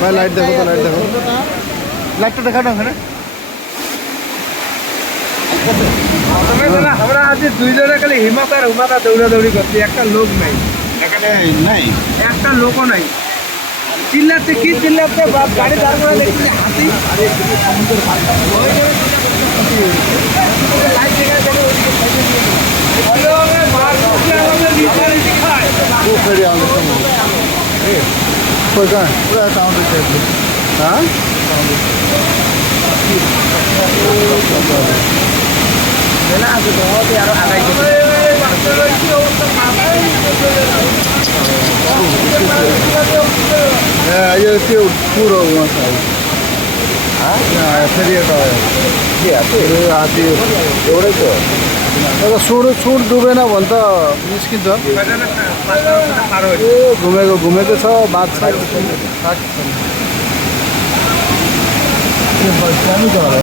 ভাই লাইট দেখো তো লাইট দেখো। লাইটটা দেখা না ওখানে। আমরা আজ দুইজনে খালি হিমাতা আর হুমাতা দৌড়াদৌড়ি করছি একটা লোক নাই। এখানে নাই। একটা লোকও নাই। চিল্লাচ্ছে কি চিল্লাচ্ছে বাপ গাড়ি দাঁড় করে দেখছি হাতি। লাইট দেখা যাবে খায়। কোথায় পুরো সাউন্ড হচ্ছে হ্যাঁ হ্যাঁ পুরো মশাই হ্যাঁ ফেরিয়ে দেওয়া আছে এবারে তো तर सुरु सुड डुबेन भने त निस्किन्छ। ए घुमेको घुमेको छ बाँच छ